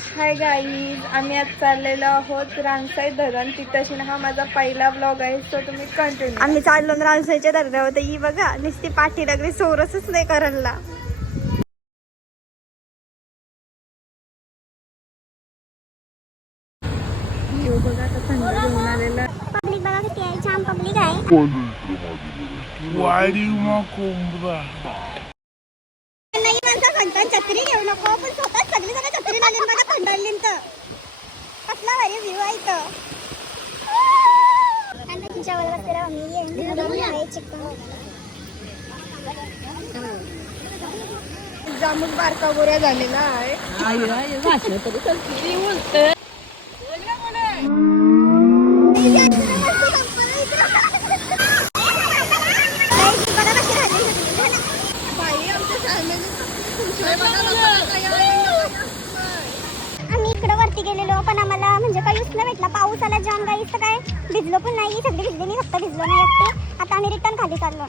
Hi guys, आम्ही आज चाललेलो आहोत रानसाई धरण. तिथं हा माझा पहिला ब्लॉग आहे, सो तुम्ही कंटिन्यू. आम्ही चाललो रानसाईच्या धरणावर. ही बघा नुसती पाठी लागली, सोरसच नाही करायला. बघा आता थंड घेऊन आलेला. पब्लिक बघा किती आहे, छान पब्लिक आहे. नाही माणसा खंडन छत्री घेऊ नको, पण स्वतः सगळी जण छत्री लागली बघा खंडाळली. तर कसला भारी व्ह्यू आहे इथं. तुमच्यावर बसलेला आम्ही आहे चिकन. जामून बारका गोऱ्या झालेला आहे. आम्ही इकडं वरती गेलेलो, पण आम्हाला म्हणजे काही उचला भेटला. पाऊस आला जाम गाईच, काय भिजलो पण नाही. सगळी भिजली, मी फक्त भिजलो नाही एकटी. आता आम्ही रिटर्न खाली चाललो.